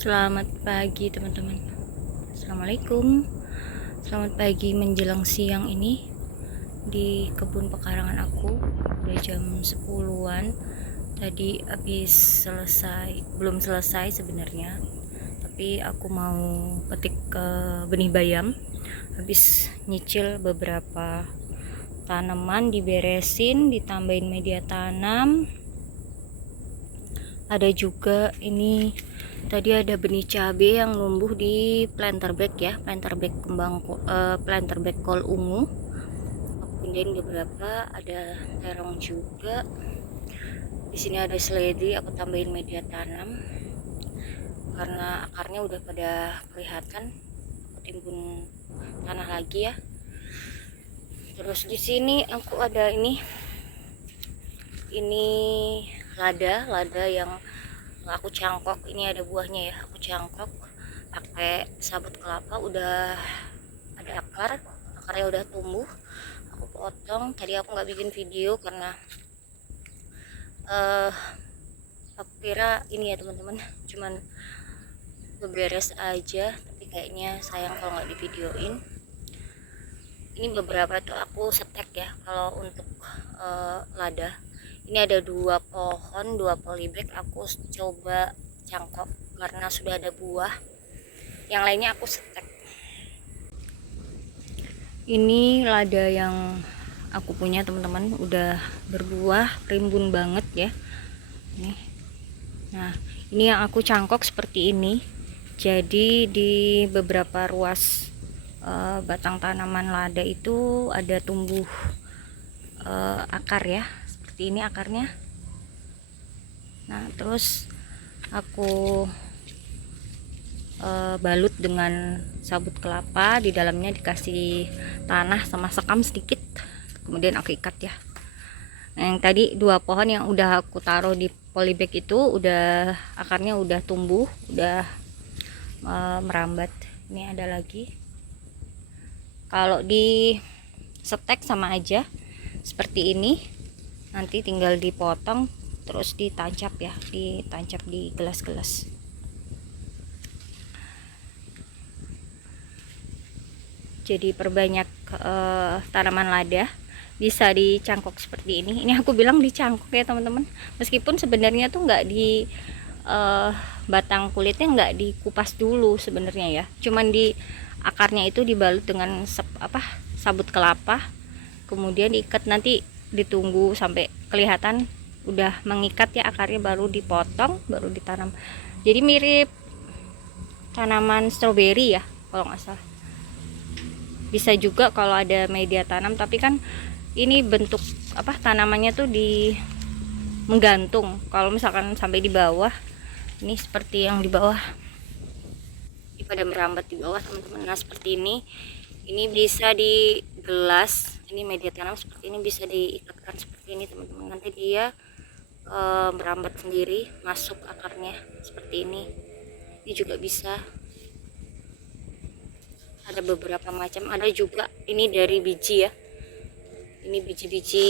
Selamat pagi teman-teman. Assalamualaikum. Selamat pagi menjelang siang ini di kebun pekarangan aku. Udah jam 10-an. Tadi habis selesai, belum selesai sebenarnya. Tapi aku mau petik ke benih bayam. Habis nyicil beberapa tanaman, diberesin, ditambahin media tanam. Ada juga ini tadi ada benih cabai yang numbuh di planter bag ya, planter bag planter bag kol ungu. Aku pindahin beberapa, ada terong juga. Di sini ada seledri, aku tambahin media tanam karena akarnya udah pada kelihatan. Aku timbun tanah lagi ya. Terus di sini aku ada ini lada yang aku cangkok. Ini ada buahnya ya, aku cangkok pakai sabut kelapa. Udah ada akarnya udah tumbuh, aku potong. Tadi aku nggak bikin video karena aku kira ini ya teman-teman, cuman beberes aja, tapi kayaknya sayang kalau nggak divideoin. Ini beberapa tuh aku setek ya. Kalau untuk lada ini ada 2 pohon, 2 polybag aku coba cangkok karena sudah ada buah. Yang lainnya aku setek. Ini lada yang aku punya teman-teman, udah berbuah, rimbun banget ya. Nih. Nah, ini yang aku cangkok seperti ini. Jadi di beberapa ruas batang tanaman lada itu ada tumbuh akar ya, seperti ini akarnya. Nah, terus aku balut dengan sabut kelapa, di dalamnya dikasih tanah sama sekam sedikit, kemudian aku ikat ya. Nah, yang tadi 2 pohon yang udah aku taruh di polybag itu udah akarnya udah tumbuh, udah merambat. Ini ada lagi. Kalau di setek sama aja seperti ini, nanti tinggal dipotong terus ditancap ya, ditancap di gelas-gelas. Jadi perbanyak tanaman lada, bisa dicangkok seperti ini. Ini aku bilang dicangkok ya teman-teman, meskipun sebenarnya tuh nggak di batang kulitnya nggak dikupas dulu sebenarnya ya, cuman di akarnya itu dibalut dengan sabut kelapa, kemudian diikat. Nanti ditunggu sampai kelihatan udah mengikat ya akarnya, baru dipotong, baru ditanam. Jadi mirip tanaman stroberi ya kalau nggak salah. Bisa juga kalau ada media tanam, tapi kan ini bentuk tanamannya tuh di menggantung. Kalau misalkan sampai di bawah, ini seperti yang di bawah, ini pada merambat di bawah teman-teman. Nah, seperti ini bisa di gelas, ini media tanam seperti ini bisa diikatkan seperti ini teman-teman. Nanti dia merambat sendiri, masuk akarnya seperti ini. Ini juga bisa. Ada beberapa macam, ada juga ini dari biji ya. Ini biji-biji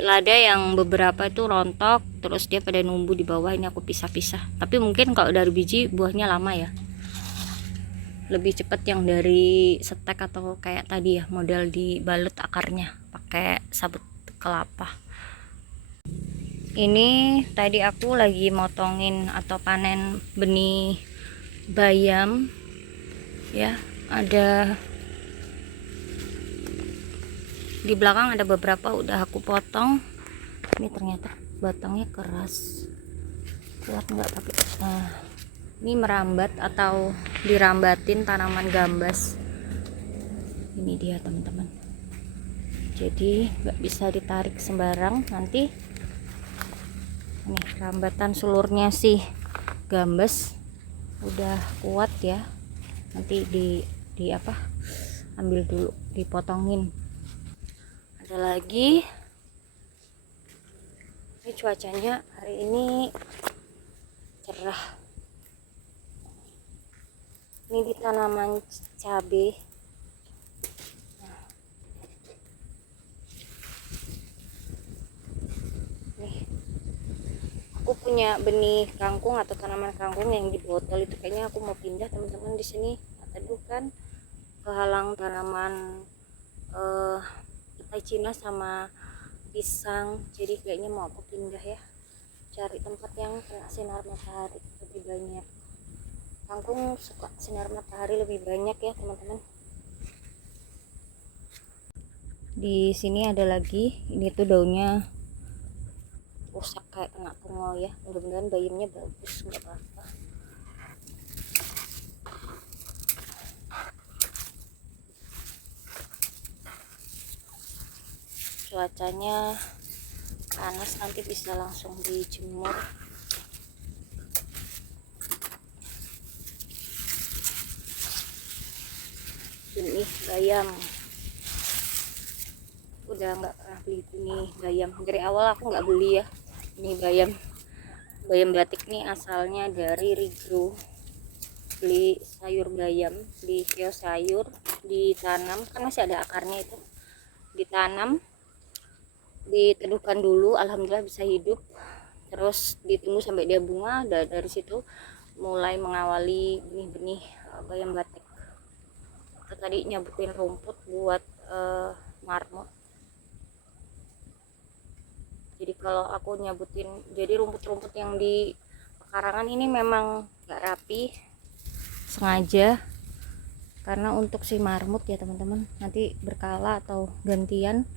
lada yang beberapa itu rontok, terus dia pada numbuh di bawah. Ini aku pisah-pisah, tapi mungkin kalau dari biji buahnya lama ya, lebih cepat yang dari setek atau kayak tadi ya, model dibalut akarnya pakai sabut kelapa. Ini tadi aku lagi motongin atau panen benih bayam ya. Ada di belakang ada beberapa udah aku potong. Ini ternyata batangnya keras, kuat nggak pakai. Nah, ini merambat atau dirambatin tanaman gambas. Ini dia teman-teman, jadi nggak bisa ditarik sembarang. Nanti ini rambatan sulurnya sih gambas udah kuat ya, nanti ambil dulu, dipotongin. Ada lagi, ini cuacanya hari ini cerah. Ini di tanaman cabai. Nah, nih aku aku punya benih kangkung atau tanaman kangkung yang di botol itu, kayaknya aku mau pindah teman-teman. Di sini aduh kan kehalang tanaman petai Cina sama pisang, jadi kayaknya mau aku pindah ya, cari tempat yang kena sinar matahari lebih banyak. Kangkung suka sinar matahari lebih banyak ya teman-teman. Di sini ada lagi, ini tuh daunnya rusak kayak kena tungau ya, mudah-mudahan bayamnya bagus, nggak apa-apa. Cuacanya panas, nanti bisa langsung dijemur. Benih bayam, udah nggak pernah beli benih bayam dari awal, aku nggak beli ya. Ini bayam batik nih asalnya dari Rigro. Beli sayur bayam di kios sayur, ditanam kan masih ada akarnya itu, ditanam, diteduhkan dulu, alhamdulillah bisa hidup, terus ditunggu sampai dia bunga. Dari situ mulai mengawali benih-benih bayam batik. Kita tadi nyabutin rumput buat marmut. Jadi kalau aku nyabutin, jadi rumput-rumput yang di pekarangan ini memang gak rapi, sengaja karena untuk si marmut ya teman-teman. Nanti berkala atau gantian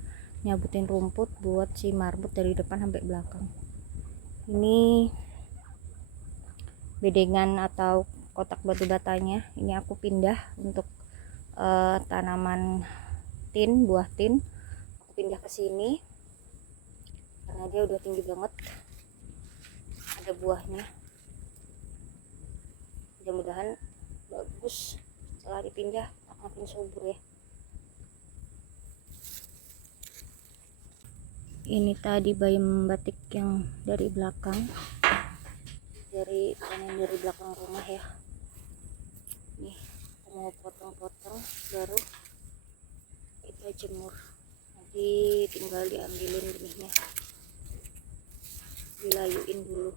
nyabutin rumput buat si marmut dari depan sampai belakang. Ini bedengan atau kotak batu batanya, ini aku pindah untuk tanaman tin, buah tin. Aku pindah ke sini karena dia udah tinggi banget, ada buahnya, mudah-mudahan bagus setelah dipindah, makin subur ya. Ini tadi bayam batik yang dari belakang, dari panen dari belakang rumah ya. Nih aku mau potong-potong baru kita jemur, nanti tinggal diambilin benihnya, dilayuin dulu.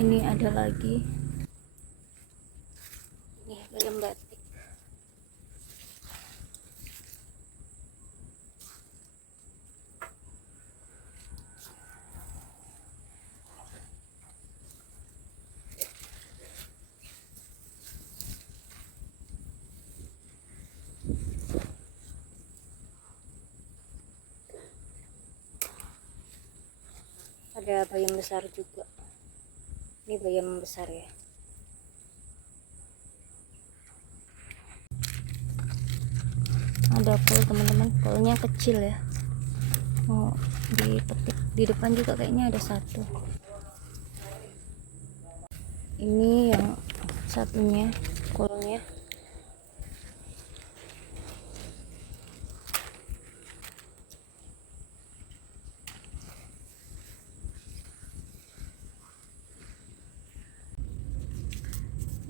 Ini ada lagi nih bayam batik. Ada bayam besar juga, ini bayam besar ya. Ada kol teman-teman, kolnya kecil ya, mau dipetik. Di depan juga kayaknya ada satu. Ini yang satunya kolnya.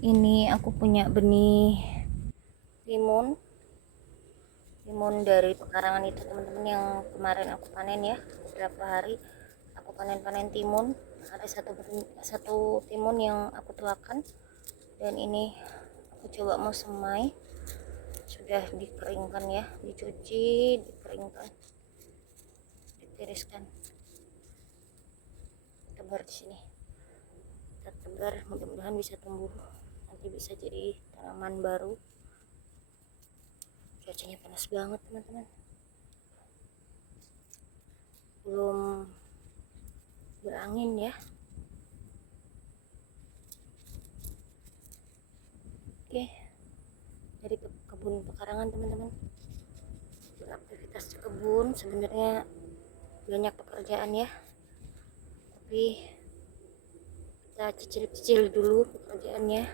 Ini aku punya benih timun dari pekarangan itu teman-teman, yang kemarin aku panen ya, beberapa hari aku panen timun. Ada satu timun yang aku tuakan, dan ini aku coba mau semai. Sudah dikeringkan ya, dicuci, dikeringkan, ditiriskan, tebar di sini, kita tebar, mudah-mudahan bisa tumbuh, nanti bisa jadi tanaman baru. Cuacanya panas banget teman-teman, belum berangin ya. Oke, dari kebun pekarangan teman-teman, beraktivitas di kebun sebenarnya banyak pekerjaan ya, tapi kita cicil dulu pekerjaannya,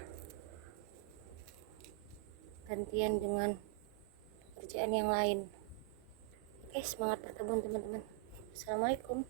gantian dengan pekerjaan yang lain. Oke, semangat berkebun teman-teman. Assalamualaikum.